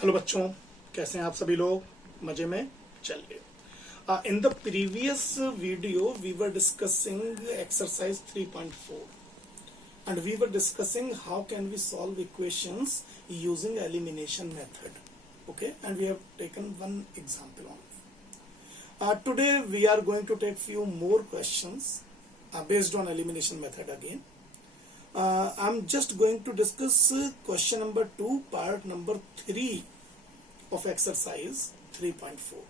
Hello बच्चों, कैसे हैं आप सभी लोग? मजे में? चलिए, in the previous video we were discussing exercise 3.4 and we were discussing how can we solve equations using elimination method. Okay, and we have taken one example on. Today we are going to take few more questions based on elimination method again. I'm just going to discuss question number 2, part number 3 of exercise 3.4.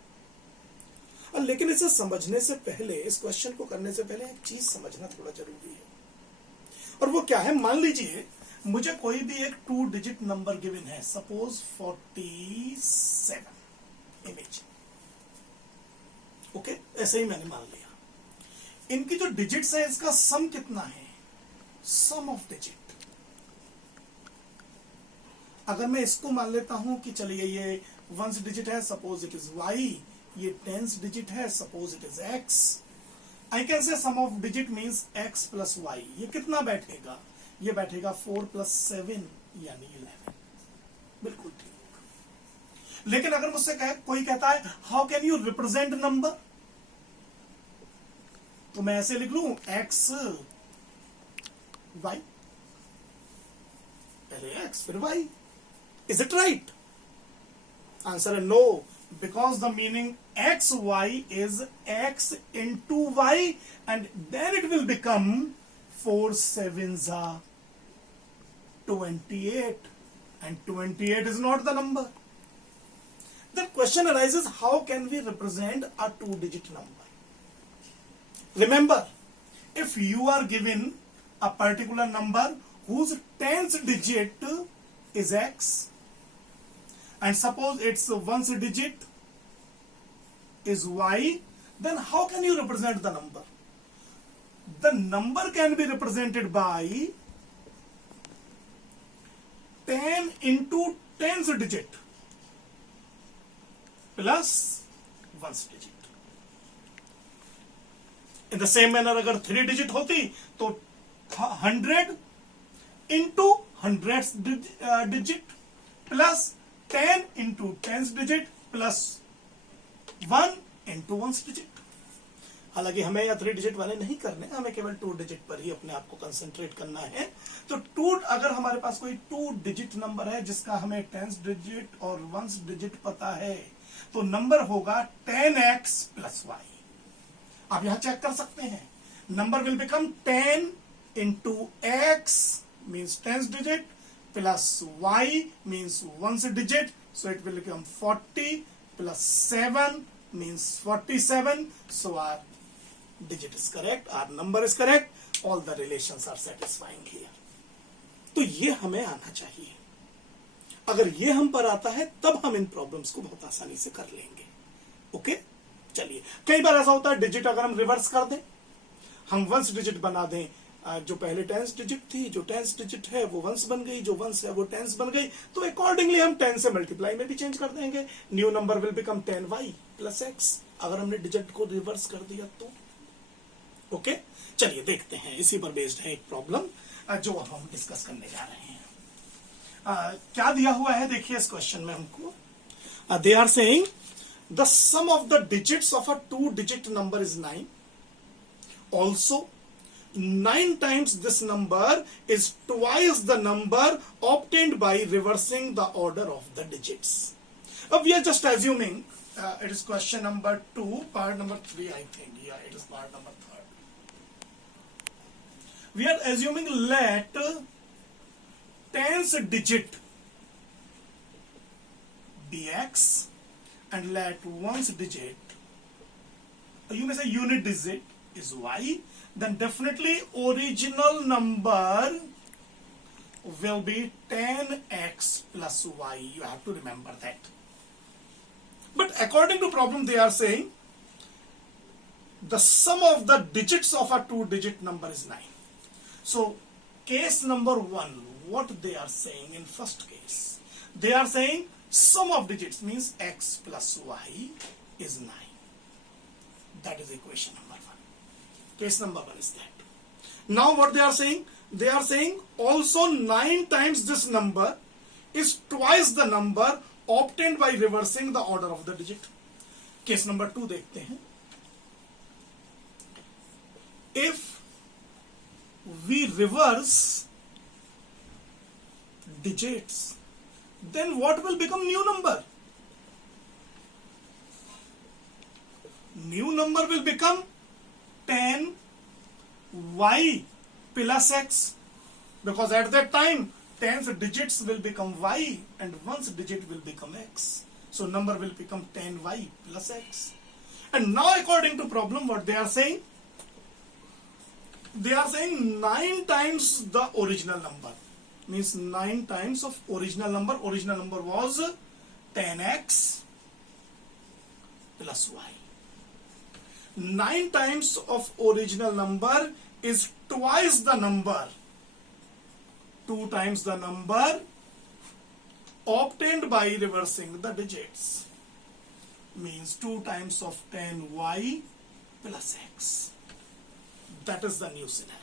लेकिन इसे समझने से पहले, इस question को करने से पहले एक चीज समझना थोड़ा जरूरी है, और वो क्या है? मान लीजिए मुझे कोई भी एक 2 डिजिट नंबर गिवन है, सपोज 47 इमेज। ओके, ऐसे ही मैंने मान लिया। इनकी जो डिजिट्स है, इसका सम कितना है? सम ऑफ डिजिट। अगर मैं इसको मान लेता हूं कि चलिए ये 1 डिजिट है, सपोज इट इज y, ये 10 डिजिट है, suppose it is x, I can say sum of digit means x plus y। ये कितना बैठेगा? ये बैठेगा 4 प्लस 7 यानी 11। बिल्कुल ठीक। लेकिन अगर मुझसे कोई कहता है how can you represent number, तो मैं ऐसे लिख लूं x y, पहले x फिर y। Is it right? Answer is no, because the meaning xy is x into y, and then it will become 4 7s are 28, and 28 is not the number. The question arises, how can we represent a 2-digit number? Remember, if you are given a particular number whose 10th digit is x, and suppose its 1st digit is y, then how can you represent the number? The number can be represented by 10 into 10th digit plus 1st digit. In the same manner, अगर 3 digit होती तो 100 into 100th digit plus 10 into 10th digit plus 1 into 1st digit. हालांकि हमें या 3 digit वाले नहीं करने, हमें केवल 2 डिजिट पर ही अपने आप को कंसंट्रेट करना है। तो 2, अगर हमारे पास कोई 2 डिजिट नंबर है जिसका हमें 10th डिजिट और 1st डिजिट पता है, तो नंबर होगा 10x प्लस y। आप यहां चेक कर सकते हैं, number will become 10 into x means 10th digit plus y means 1st digit, so it will become 40 plus 7 means 47. So our digit is correct, our number is correct, all the relations are satisfying here. तो ये हमें आना चाहिए। अगर ये हम पर आता है तब हम इन प्रॉब्लम्स को बहुत आसानी से कर लेंगे। ओके, चलिए। कई बार ऐसा होता है डिजिट अगर हम रिवर्स कर दें, हम 1st डिजिट बना दें, जो पहले 10th डिजिट थी, जो 10th डिजिट है वो 1s बन गई, जो 1s है वो 10s बन गई, तो अकॉर्डिंगली हम 10 से मल्टीप्लाई में भी चेंज कर देंगे। New number will become 10y plus x, अगर हमने डिजिट को रिवर्स कर दिया तो। ओके, चलिए देखते हैं। इसी पर बेस्ड है एक प्रॉब्लम जो अब हम डिस्कस करने जा रहे हैं। क्या दिया हुआ है देखिए इस क्वेश्चन में हमको। They are saying the sum of the digits of a 2-digit number is 9। Also 9 times this number is twice the number obtained by reversing the order of the digits. We are just assuming it is question number 2, part number 3, I think. Yeah, it is part number 3. We are assuming let 10th digit be x and let 1st digit, you may say unit digit, is y. Then definitely original number will be 10x plus y. You have to remember that. But according to problem, they are saying the sum of the digits of a 2-digit number is 9. So case number 1, what they are saying in first case, they are saying sum of digits means x plus y is 9. That is equation number 1. Case number 1 is that. Now what they are saying, also 9 times this number is twice the number obtained by reversing the order of the digit. Case number 2 देखते हैं. If we reverse digits, then what will become new number? New number will become 10y plus x, because at that time 10's digits will become y and 1's digit will become x. So number will become 10y plus x. And now according to problem, what they are saying? They are saying 9 times the original number. Means 9 times of original number. Original number was 10x plus y. 9 times of original number is twice the number. 2 times the number obtained by reversing the digits. Means 2 times of 10y plus x. That is the new scenario.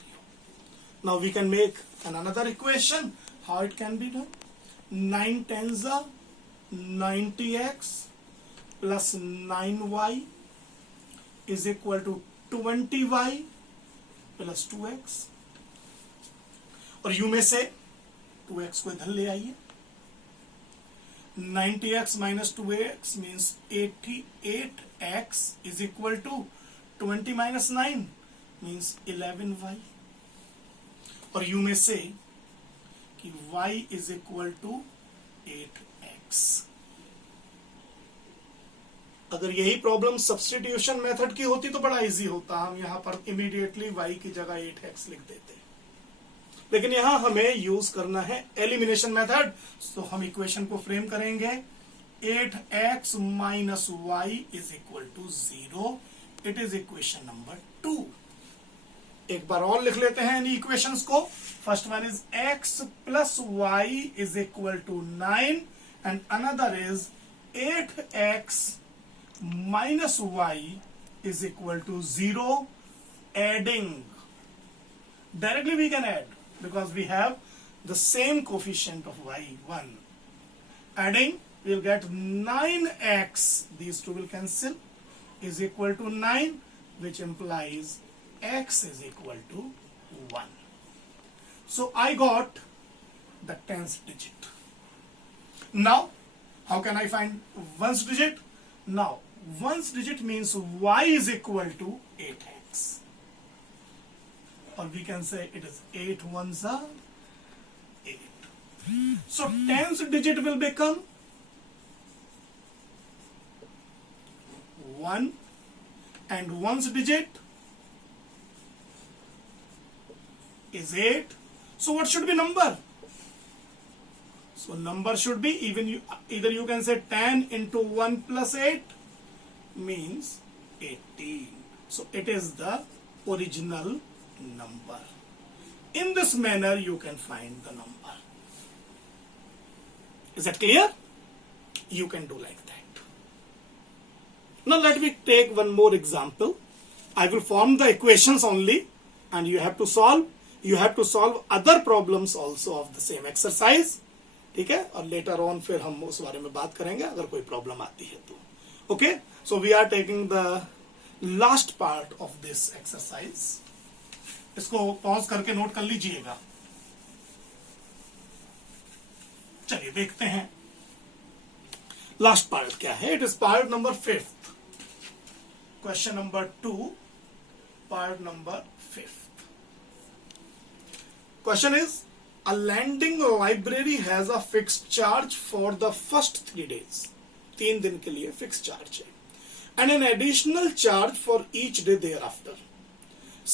Now we can make another equation. How it can be done? 9 tens are 90x plus 9y is equal to 20y plus 2x. और you may say 2x को इधर ले आइए. 90x minus 2x means 88x is equal to 20 minus 9 means 11y. और you may say कि y is equal to 8x. अगर यही problem substitution method की होती तो बड़ा इजी होता. हम यहां पर इमीडिएटली y की जगह 8x लिख देते. लेकिन यहां हमें यूज करना है एलिमिनेशन मेथड. तो हम इक्वेशन को फ्रेम करेंगे. 8x minus y is equal to 0. It is equation number 2. एक बार और लिख लेते हैं इन इक्वेशंस को. First one is x plus y is equal to 9 and another is 8x minus y is equal to 0. Adding, directly we can add because we have the same coefficient of y, 1. Adding, we'll get 9x, these two will cancel, is equal to 9, which implies x is equal to 1. So I got the 10th digit. Now, how can I find 1's digit? Now, 1's digit means y is equal to 8x. Or we can say it is 8 ones are 8. So 10th digit will become 1 and 1's digit is 8. So what should be number? So number should be either you can say 10 into 1 plus 8 means 18. So it is the original number. In this manner you can find the number. Is that clear? You can do like that. Now let me take one more example. I will form the equations only and you have to solve. You have to solve other problems also of the same exercise. ठीक है. और later on फिर हम उस बारे में बात करेंगे अगर कोई प्रॉब्लम आती है तो. Okay, so we are taking the last part of this exercise. इसको पॉज करके नोट कर लीजिएगा. चलिए देखते हैं लास्ट पार्ट क्या है. It is part number 5th. Question number 2, part number 5th. Question is a lending library has a fixed charge for the first 3 days. 3 दिन के लिए fixed charge है and an additional charge for each day thereafter.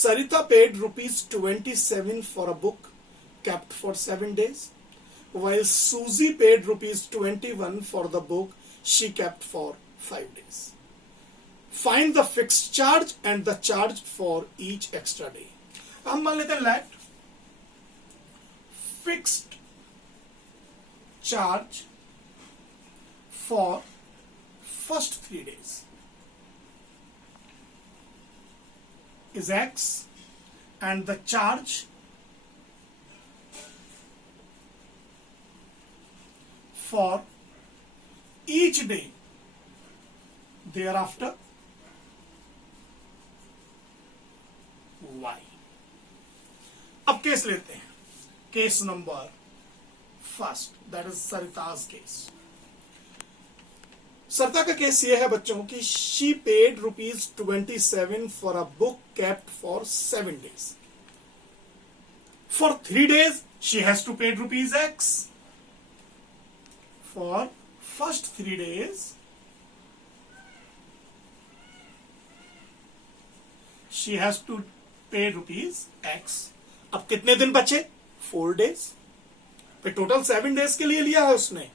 Sarita paid ₹27 for a book kept for 7 days, while Susie paid ₹21 for the book she kept for 5 days. Find the fixed charge and the charge for each extra day. हम मान लेते हैं let fixed charge for first 3 days is x and the charge for each day thereafter y. अब case लेते हैं, case number first, that is Sarita's case. Sarita का case ये है बच्चों की, she paid ₹27 for a book kept for 7 days. For 3 days she has to pay ₹X. For first 3 days she has to pay ₹X. अब कितने दिन बचे? 4 days. फिर टोटल 7 days के लिए लिया है उसने।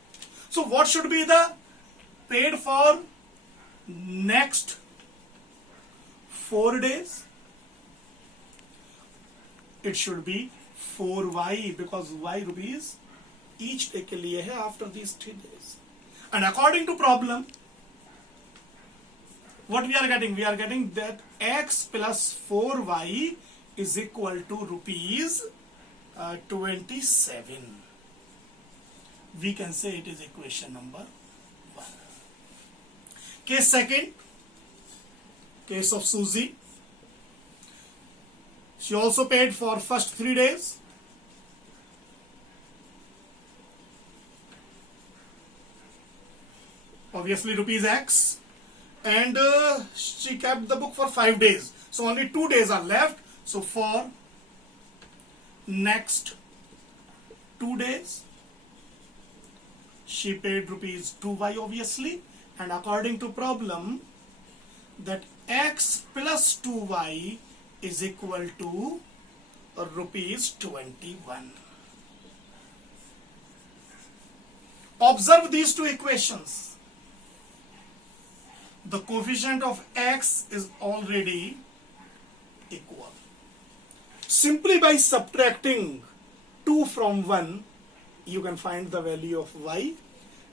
So what should be the paid for next 4 days? It should be 4y because y rupees each day के लिए है after these 3 days. And according to problem, what we are getting? We are getting that x plus 4y is equal to ₹27. We can say it is equation number 1. Case second, case of Susie. She also paid for first 3 days. Obviously ₹X. And she kept the book for 5 days. So only 2 days are left. So for next 2 days, she paid ₹2y obviously. And according to problem, that x plus 2y is equal to ₹21. Observe these two equations. The coefficient of x is already equal. Simply by subtracting 2 from 1, you can find the value of y,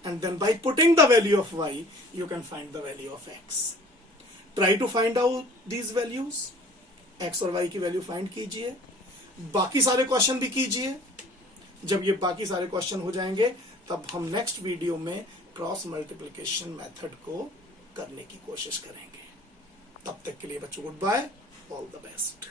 and then by putting the value of y, you can find the value of x. Try to find out these values. x और y की value find कीजिए, बाकी सारे question भी कीजिए। जब ये बाकी सारे क्वेश्चन हो जाएंगे तब हम नेक्स्ट वीडियो में क्रॉस मल्टीप्लिकेशन मेथड को करने की कोशिश करेंगे। तब तक के लिए बच्चों goodbye, all the best.